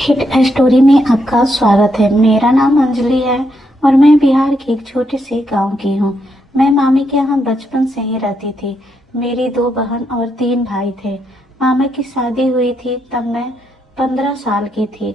Hit story में आपका स्वागत है। मेरा नाम अंजलि है और मैं बिहार के एक छोटे से गांव की हूँ। मैं मामी के यहाँ बचपन से ही रहती थी। मेरी 2 बहन और 3 भाई थे। मामा की शादी हुई थी तब मैं 15 साल की थी।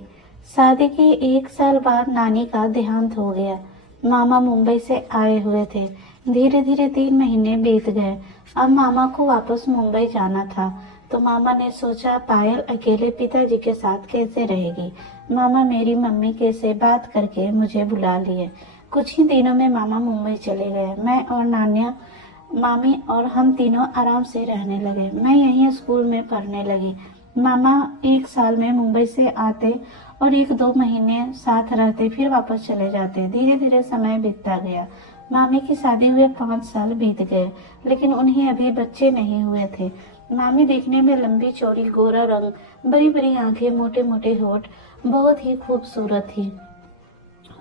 शादी के 1 साल बाद नानी का देहांत हो गया। मामा मुंबई से आए हुए थे। धीरे धीरे 3 महीने बीत गए। अब मामा को वापस मुंबई जाना था तो मामा ने सोचा पायल अकेले पिताजी के साथ कैसे रहेगी। मामा मेरी मम्मी के से बात करके मुझे बुला लिए। कुछ ही दिनों में मामा मुंबई चले गए। मैं और नानिया, मामी और हम तीनों आराम से रहने लगे। मैं यहीं स्कूल में पढ़ने लगी। मामा 1 साल में मुंबई से आते और 1-2 महीने साथ रहते, फिर वापस चले जाते। धीरे धीरे समय बीतता गया। मामी की शादी हुए 5 साल बीत गए, लेकिन उन्हें अभी बच्चे नहीं हुए थे। मामी देखने में लंबी चौड़ी, गोरा रंग, बड़ी बड़ी आंखें, मोटे मोटे होठ, बहुत ही खूबसूरत थी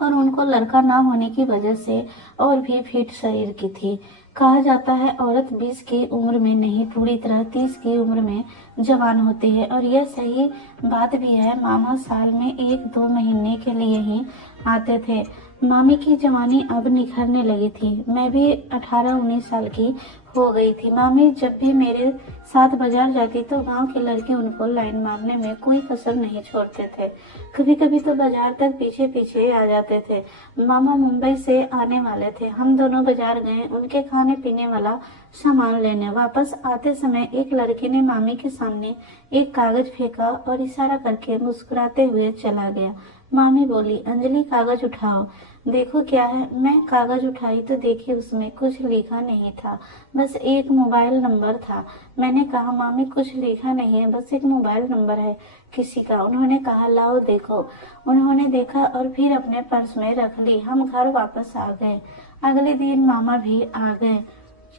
और उनको लड़का ना होने की वजह से और भी फिट शरीर की थी। कहा जाता है औरत 20 की उम्र में नहीं, पूरी तरह 30 की उम्र में जवान होती है और यह सही बात भी है। मामा साल में 1-2 महीने के लिए ही आते थे। मामी की जवानी अब निखरने लगी थी। मैं भी 18-19 साल की हो गई थी। मामी जब भी मेरे साथ बाजार जाती तो गांव के लड़के उनको लाइन मारने में कोई कसर नहीं छोड़ते थे। कभी कभी तो बाजार तक पीछे पीछे आ जाते थे। मामा मुंबई से आने वाले थे। हम दोनों बाजार गए उनके खाने पीने वाला सामान लेने। वापस आते समय एक लड़के ने मामी के सामने एक कागज फेंका और इशारा करके मुस्कुराते हुए चला गया। मामी बोली, अंजलि कागज उठाओ, देखो क्या है। मैं कागज उठाई तो देखी उसमें कुछ लिखा नहीं था, बस एक मोबाइल नंबर था। मैंने कहा, मामी कुछ लिखा नहीं है, बस एक मोबाइल नंबर है किसी का। उन्होंने कहा, लाओ देखो। उन्होंने देखा और फिर अपने पर्स में रख ली। हम घर वापस आ गए। अगले दिन मामा भी आ गए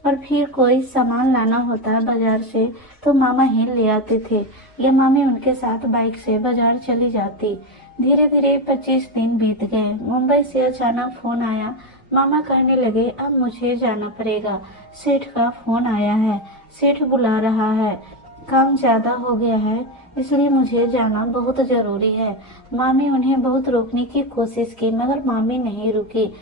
और फिर कोई सामान लाना होता बाजार से तो मामा ही ले आते थे या मामी उनके साथ बाइक से बाजार चली जाती। धीरे धीरे 25 दिन बीत गए। मुंबई से अचानक फोन आया। मामा कहने लगे, अब मुझे जाना पड़ेगा, सेठ का फोन आया है, सेठ बुला रहा है, काम ज्यादा हो गया है, इसलिए मुझे जाना बहुत जरूरी है। मामी उन्हें बहुत रोकने की कोशिश की मगर मामी नहीं रुकी।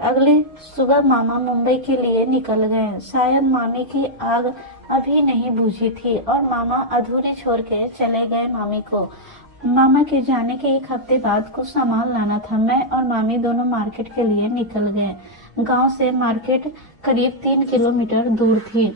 अगली सुबह मामा मुंबई के लिए निकल गए। शायद मामी की आग अभी नहीं बुझी थी और मामा अधूरी छोड़ के चले गए मामी को। मामा के जाने के 1 हफ्ते बाद कुछ सामान लाना था। मैं और मामी दोनों मार्केट के लिए निकल गए। गांव से मार्केट करीब 3 किलोमीटर दूर थी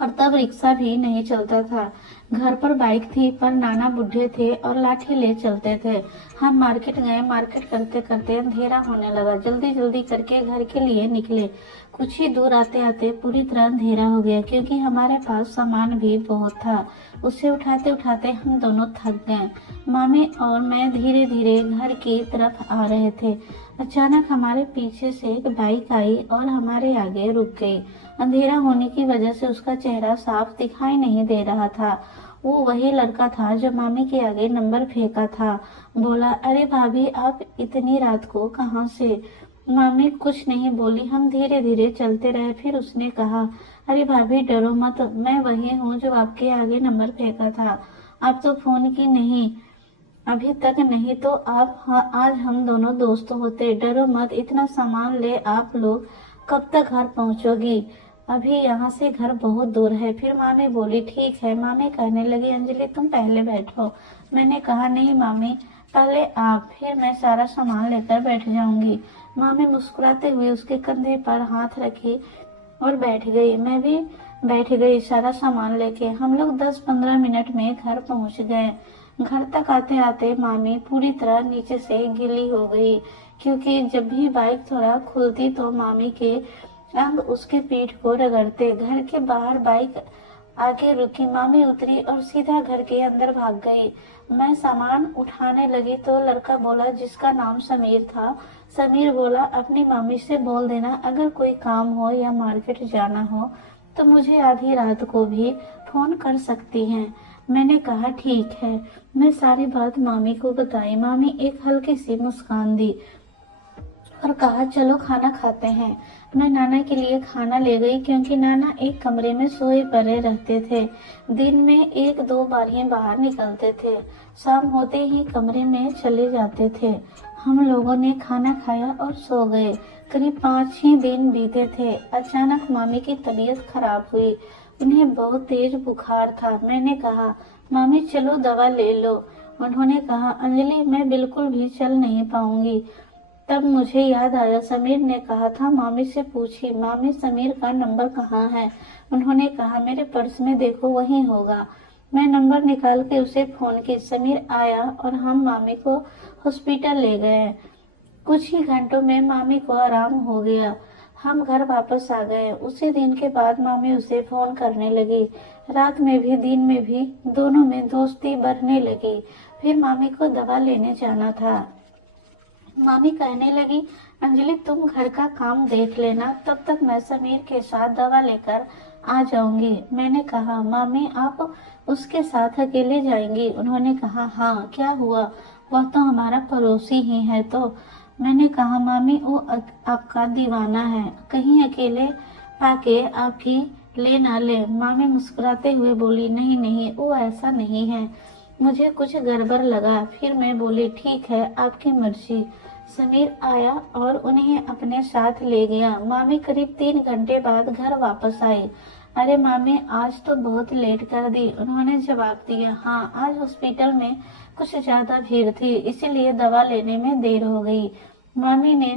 और तब रिक्शा भी नहीं चलता था। घर पर बाइक थी पर नाना बुढ़े थे और लाठी ले चलते थे। हम मार्केट गए। मार्केट करते करते अंधेरा होने लगा। जल्दी जल्दी करके घर के लिए निकले। कुछ ही दूर आते आते पूरी तरह अंधेरा हो गया क्योंकि हमारे पास सामान भी बहुत था। उसे उठाते उठाते हम दोनों थक गए। मामी और मैं धीरे धीरे घर की तरफ आ रहे थे। अचानक हमारे पीछे से एक बाइक आई और हमारे आगे रुक गई। अंधेरा होने की वजह से उसका चेहरा साफ दिखाई नहीं दे रहा था। वो वही लड़का था जो मामी के आगे नंबर फेंका था। बोला, अरे भाभी, आप इतनी रात को कहाँ से? मामी कुछ नहीं बोली। हम धीरे धीरे चलते रहे। फिर उसने कहा, अरे भाभी डरो मत, मैं वही हूँ जो आपके आगे नंबर फेंका था। आप तो फोन की नहीं अभी तक, नहीं तो आप, हाँ, आज हम दोनों दोस्त होते। डरो मत, इतना सामान ले आप लोग कब तक घर पहुंचोगी? अभी यहाँ से घर बहुत दूर है। फिर मामी बोली, ठीक है। मामी कहने लगी, अंजलि तुम पहले बैठो। मैंने कहा, नहीं मामी, पहले आप, फिर मैं सारा सामान लेकर बैठ जाऊंगी। मामी मुस्कुराते हुए उसके कंधे पर हाथ रखी और बैठ गई। मैं भी बैठ गई सारा सामान लेके। हम लोग 10-15 मिनट में घर पहुंच गए। घर तक आते आते मामी पूरी तरह नीचे से गीली हो गई क्योंकि जब भी बाइक थोड़ा खुलती तो मामी के अंग उसके पीठ को रगड़ते। घर के बाहर बाइक आगे रुकी। मामी उतरी और सीधा घर के अंदर भाग गई। मैं सामान उठाने लगी तो लड़का बोला, जिसका नाम समीर था। समीर बोला, अपनी मामी से बोल देना अगर कोई काम हो या मार्केट जाना हो तो मुझे आधी रात को भी फोन कर सकती हैं। मैंने कहा, ठीक है। मैं सारी बात मामी को बताई। मामी एक हल्की सी मुस्कान दी और कहा चलो खाना खाते हैं। मैं नाना के लिए खाना ले गई क्योंकि नाना एक कमरे में सोए पड़े रहते थे। दिन में एक दो बार ही बाहर निकलते थे, शाम होते ही कमरे में चले जाते थे। हम लोगों ने खाना खाया और सो गए। करीब 5 ही दिन बीते थे। अचानक मामी की तबीयत खराब हुई। उन्हें बहुत तेज बुखार था। मैंने कहा मामी चलो दवा ले लो। उन्होंने कहा अंजलि मैं बिल्कुल भी चल नहीं पाऊंगी। तब मुझे याद आया समीर ने कहा था मामी से पूछी। मामी समीर का नंबर कहाँ है? उन्होंने कहा मेरे पर्स में देखो वहीं होगा। मैं नंबर निकाल के उसे फोन की। समीर आया और हम मामी को हॉस्पिटल ले गए। कुछ ही घंटों में मामी को आराम हो गया। हम घर वापस आ गए। उसी दिन के बाद मामी उसे फोन करने लगी। रात में भी दिन में भी दोनों में दोस्ती बढ़ने लगी। फिर मामी को दवा लेने जाना था। मामी कहने लगी अंजलि तुम घर का काम देख लेना, तब तक मैं समीर के साथ दवा लेकर आ जाऊंगी। मैंने कहा मामी आप उसके साथ अकेले जाएंगी? उन्होंने कहा हाँ क्या हुआ, वह तो हमारा पड़ोसी ही है। तो मैंने कहा मामी वो आपका दीवाना है, कहीं अकेले पाके आपकी ले ना ले। मामी मुस्कुराते हुए बोली नहीं नहीं वो ऐसा नहीं है। मुझे कुछ गड़बड़ लगा। फिर मैं बोली ठीक है आपकी मर्जी। समीर आया और उन्हें अपने साथ ले गया। मामी करीब 3 घंटे बाद घर वापस आई। अरे मामी आज तो बहुत लेट कर दी। उन्होंने जवाब दिया हाँ आज हॉस्पिटल में कुछ ज्यादा भीड़ थी इसीलिए दवा लेने में देर हो गई। मामी ने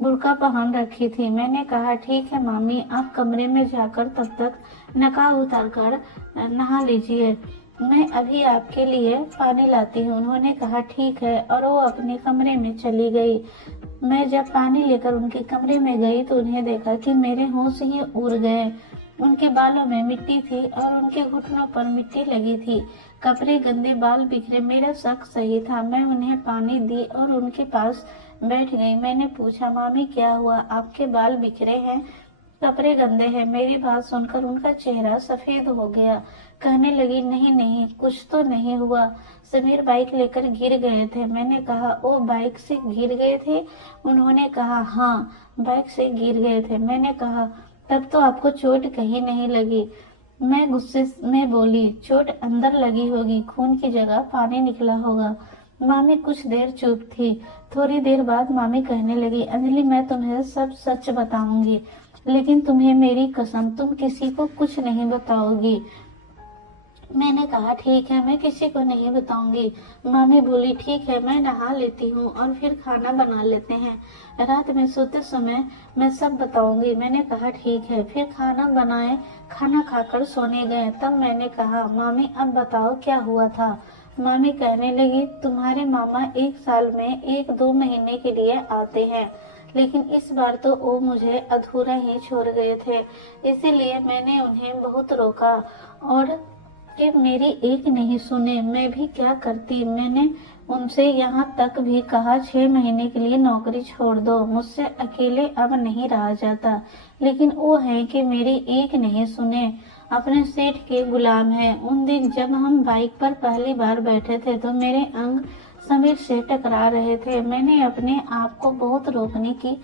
बुर्का पहन रखी थी। मैंने कहा ठीक है मामी आप कमरे में जाकर तब तक नकाब उतार कर नहा लीजिए, मैं अभी आपके लिए पानी लाती हूँ। उन्होंने कहा ठीक है और वो अपने कमरे में चली गई। मैं जब पानी लेकर उनके कमरे में गई तो उन्हें देखा कि मेरे होश ही उड़ गए। उनके बालों में मिट्टी थी और उनके घुटनों पर मिट्टी लगी थी। कपड़े गंदे, बाल बिखरे। मेरा शक सही था। मैं उन्हें पानी दी और उनके पास बैठ गई। मैंने पूछा मामी क्या हुआ, आपके बाल बिखरे हैं, कपड़े गंदे हैं। मेरी बात सुनकर उनका चेहरा सफेद हो गया। कहने लगी नहीं नहीं कुछ तो नहीं हुआ, समीर बाइक लेकर गिर गए थे। मैंने कहा ओ बाइक से गिर गए थे? उन्होंने कहा हाँ बाइक से गिर गए थे। मैंने कहा तब तो आपको चोट कहीं नहीं लगी? मैं गुस्से में बोली चोट अंदर लगी होगी, खून की जगह पानी निकला होगा। मामी कुछ देर चुप थी। थोड़ी देर बाद मामी कहने लगी अंजलि मैं तुम्हें सब सच बताऊंगी, लेकिन तुम्हें मेरी कसम तुम किसी को कुछ नहीं बताओगी। मैंने कहा ठीक है मैं किसी को नहीं बताऊंगी। मामी बोली ठीक है मैं नहा लेती हूँ और फिर खाना बना लेते हैं, रात में सोते समय मैं सब बताऊंगी। मैंने कहा ठीक है। फिर खाना बनाए, खाना खाकर सोने गए। तब मैंने कहा मामी अब बताओ क्या हुआ था? मामी कहने लगी तुम्हारे मामा 1 साल में 1-2 महीने के लिए आते हैं, लेकिन इस बार तो वो मुझे अधूरा ही छोड़ गए थे, इसीलिए मैंने उन्हें बहुत रोका और कि मेरी एक नहीं सुने। मैं भी क्या करती, मैंने उनसे यहाँ तक भी कहा 6 महीने के लिए नौकरी छोड़ दो, मुझसे अकेले अब नहीं रहा जाता, लेकिन वो है कि मेरी एक नहीं सुने, अपने सेठ के गुलाम है। उन दिन जब हम बाइक पर पहली बार बैठे थे तो मेरे अंग समीर से टकरा रहे थे। मैंने अपने आप को बहुत रोकने की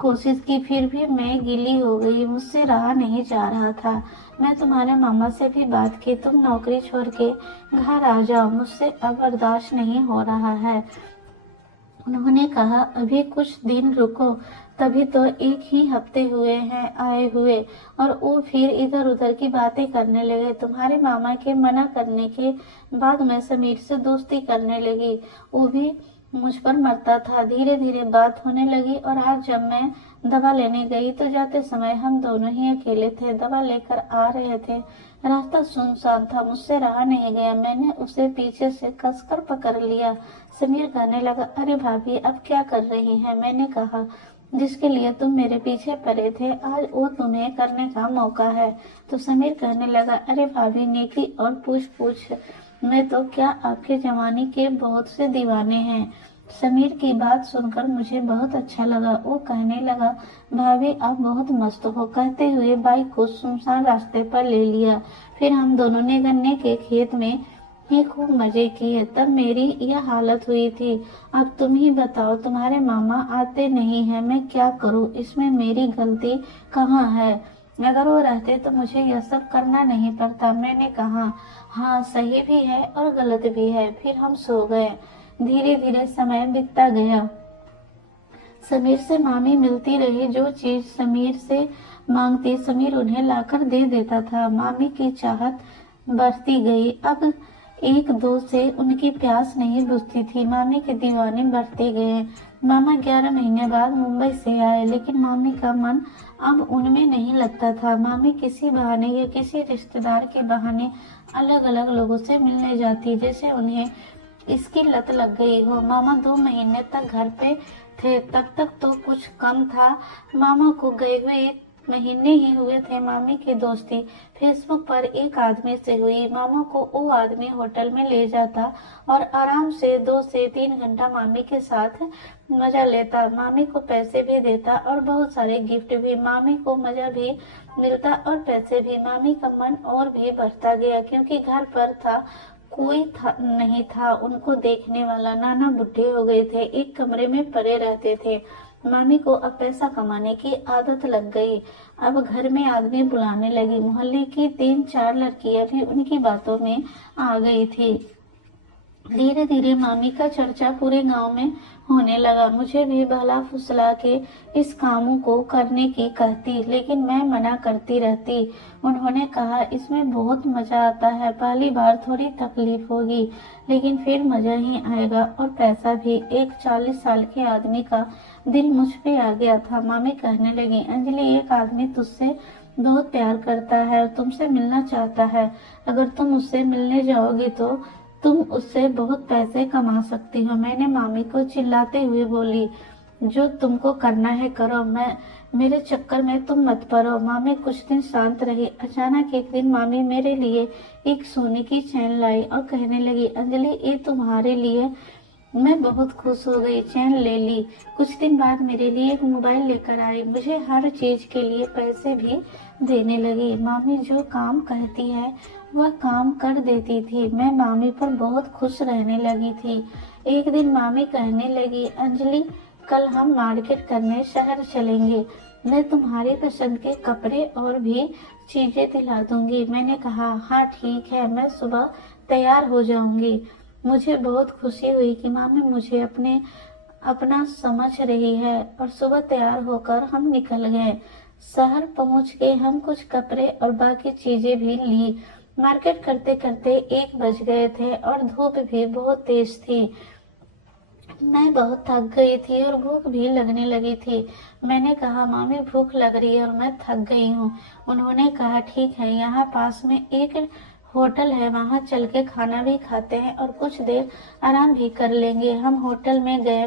कोशिश की, फिर भी मैं गीली हो गई, मुझसे रहा नहीं जा रहा था। मैं तुम्हारे मामा से भी बात की, तुम नौकरी छोड़ के घर आ जाओ, मुझसे अब बर्दाश्त नहीं हो रहा है। उन्होंने कहा अभी कुछ दिन रुको, तभी तो 1 ही हफ्ते हुए हैं आए हुए, और वो फिर इधर उधर की बातें करने लगे। तुम्हारे मामा के मना करने के बाद मैं समीर से दोस्ती करने लगी, वो भी मुझ पर मरता था। धीरे धीरे बात होने लगी और आज जब मैं दवा लेने गई तो जाते समय हम दोनों ही अकेले थे। दवा लेकर आ रहे थे, रास्ता सुनसान था, मुझसे रहा नहीं गया, मैंने उसे पीछे से कसकर पकड़ लिया। समीर कहने लगा अरे भाभी अब क्या कर रही हैं? मैंने कहा जिसके लिए तुम मेरे पीछे पड़े थे आज वो तुम्हें करने का मौका है। तो समीर कहने लगा अरे भाभी नेकी और पूछ पूछ में तो क्या आपके जवानी के बहुत से दीवाने हैं। समीर की बात सुनकर मुझे बहुत अच्छा लगा। वो कहने लगा भाभी आप बहुत मस्त हो, कहते हुए बाइक को सुनसान रास्ते पर ले लिया। फिर हम दोनों ने गन्ने के खेत में ही खूब मजे किए, तब मेरी यह हालत हुई थी। अब तुम ही बताओ, तुम्हारे मामा आते नहीं हैं, मैं क्या करूं? इसमें मेरी गलती कहाँ है? अगर वो रहते तो मुझे यह सब करना नहीं पड़ता। मैंने कहा, हाँ सही भी है और गलत भी है। फिर हम सो गए। धीरे धीरे समय बीतता गया। समीर से मामी मिलती रही। जो चीज समीर से मांगती समीर उन्हें लाकर दे देता था। मामी की चाहत बढ़ती गई। अब एक दो से उनकी प्यास नहीं बुझती थी। मामी के दीवाने बढ़ते गए। मामा 11 महीने बाद मुंबई से आए, लेकिन मामी का मन अब उनमें नहीं लगता था। मामी किसी बहाने या किसी रिश्तेदार के बहाने अलग अलग लोगों से मिलने जाती, जैसे उन्हें इसकी लत लग गई हो। मामा 2 महीने तक घर पे थे, तब तक तो कुछ कम था। मामा को गए हुए 1 महीने ही हुए थे। मामी की दोस्ती फेसबुक पर एक आदमी से हुई। मामा को वो आदमी होटल में ले जाता और आराम से 2 से 3 घंटा मामी के साथ मजा लेता। मामी को पैसे भी देता और बहुत सारे गिफ्ट भी। मामी को मजा भी मिलता और पैसे भी। मामी का मन और भी बढ़ता गया, क्योंकि घर पर था कोई नहीं था उनको देखने वाला। नाना बुढ़े हो गए थे, एक कमरे में पड़े रहते थे। मामी को अब पैसा कमाने की आदत लग गई। अब घर में आदमी बुलाने लगी। मोहल्ले की 3-4 लड़कियां भी उनकी बातों में आ गई थी। धीरे धीरे मामी का चर्चा पूरे गांव में होने लगा। मुझे भी भला फुसला के इस कामों को करने की कहती, लेकिन मैं मना करती रहती। उन्होंने कहा, इसमें बहुत मजा आता है, पहली बार थोड़ी तकलीफ होगी, लेकिन फिर मजा ही आएगा और पैसा भी। एक 40 साल के आदमी का दिल मुझ पे आ गया था। मामी कहने लगी, अंजलि, एक आदमी तुझसे बहुत प्यार करता है और तुमसे मिलना चाहता है। अगर तुम उससे मिलने जाओगी तो तुम उससे बहुत पैसे कमा सकती हो। मैंने मामी को चिल्लाते हुए बोली, जो तुमको करना है करो, मेरे चक्कर में तुम मत पड़ो। मामी कुछ दिन शांत रही। अचानक एक दिन मामी मेरे लिए एक सोने की चैन लाई और कहने लगी, अंजलि, ये तुम्हारे लिए। मैं बहुत खुश हो गई, चैन ले ली। कुछ दिन बाद मेरे लिए एक मोबाइल लेकर आई। मुझे हर चीज के लिए पैसे भी देने लगी। मामी जो काम कहती है वह काम कर देती थी। मैं मामी पर बहुत खुश रहने लगी थी। एक दिन मामी कहने लगी, अंजलि, कल हम मार्केट करने शहर चलेंगे। मैं तुम्हारी पसंद के कपड़े और भी चीजें दिला दूंगी। मैंने कहा, हाँ ठीक है, मैं सुबह तैयार हो जाऊंगी। मुझे बहुत खुशी हुई कि मामी मुझे अपना समझ रही है और सुबह तैयार होकर हम निकल गए। शहर पहुंच के हम कुछ कपड़े और बाकी चीजें भी ली। मार्केट करते करते 1 बज गए थे और धूप भी बहुत तेज थी। मैं बहुत थक गई थी और भूख भी लगने लगी थी। मैंने कहा, मामी भूख लग रही है और मैं थक गई हूँ। उन्होंने कहा, ठीक है, यहाँ पास में एक होटल है, वहां चल के खाना भी खाते हैं और कुछ देर आराम भी कर लेंगे। हम होटल में गए।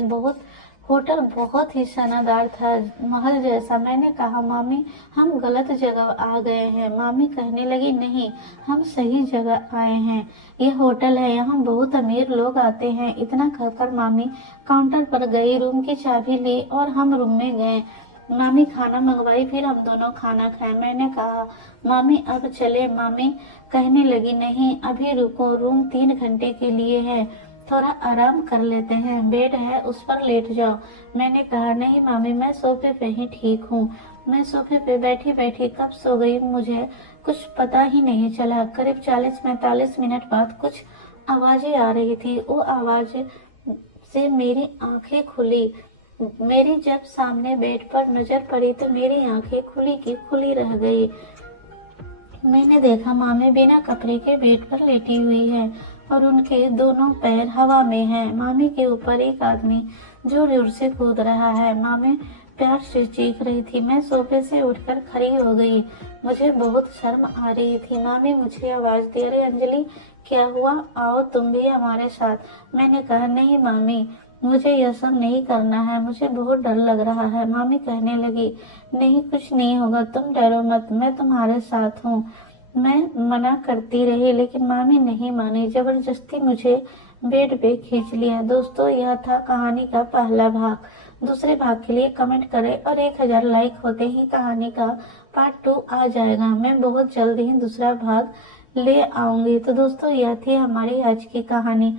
होटल बहुत ही शानदार था, महल जैसा। मैंने कहा, मामी, हम गलत जगह आ गए हैं। मामी कहने लगी, नहीं, हम सही जगह आए हैं, ये होटल है, यहाँ बहुत अमीर लोग आते हैं। इतना कहकर मामी काउंटर पर गई, रूम की चाबी ली और हम रूम में गए। मामी खाना मंगवाई, फिर हम दोनों खाना खाए। मैंने कहा, मामी अब चले? मामी कहने लगी, नहीं, अभी रुको, रूम 3 घंटे के लिए है, थोड़ा आराम कर लेते हैं, बेड है उस पर लेट जाओ। मैंने कहा, नहीं मामी, मैं सोफे पे ही ठीक हूँ। मैं सोफे पे बैठी बैठी कब सो गई मुझे कुछ पता ही नहीं चला। करीब 40-45 मिनट बाद कुछ आवाजें आ रही थी। वो आवाज से मेरी आंखें खुली। मेरी जब सामने बेड पर नजर पड़ी तो मेरी आंखें खुली की खुली रह गई। मैंने देखा, मामी बिना कपड़े के बेड पर लेटी हुई है और उनके दोनों पैर हवा में हैं। मामी के ऊपर एक आदमी जोर जोर से कूद रहा है। मामी प्यार से चीख रही थी। मैं सोफे से उठकर खड़ी हो गई। मुझे बहुत शर्म आ रही थी। मामी मुझे आवाज दी, अरे अंजलि, क्या हुआ? आओ तुम भी हमारे साथ। मैंने कहा, नहीं मामी, मुझे यह सब नहीं करना है, मुझे बहुत डर लग रहा है। मामी कहने लगी, नहीं, कुछ नहीं होगा, तुम डरो मत, मैं तुम्हारे साथ हूँ। मैं मना करती रही, लेकिन मामी नहीं मानी। जबरदस्ती मुझे बेड पे खींच लिया। दोस्तों, यह था कहानी का पहला भाग। दूसरे भाग के लिए कमेंट करें और 1000 लाइक होते ही कहानी का पार्ट 2 आ जाएगा। मैं बहुत जल्द ही दूसरा भाग ले आऊंगी। तो दोस्तों यह थी हमारी आज की कहानी।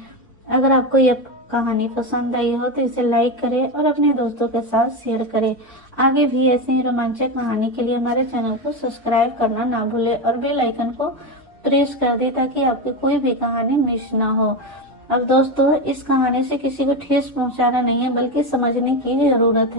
अगर आपको यह कहानी पसंद आई हो तो इसे लाइक करें और अपने दोस्तों के साथ शेयर करें। आगे भी ऐसे ही रोमांचक कहानी के लिए हमारे चैनल को सब्सक्राइब करना ना भूलें और बेल आइकन को प्रेस कर दें ताकि आपकी कोई भी कहानी मिस ना हो। अब दोस्तों इस कहानी से किसी को ठेस पहुंचाना नहीं है बल्कि समझने की जरूरत है।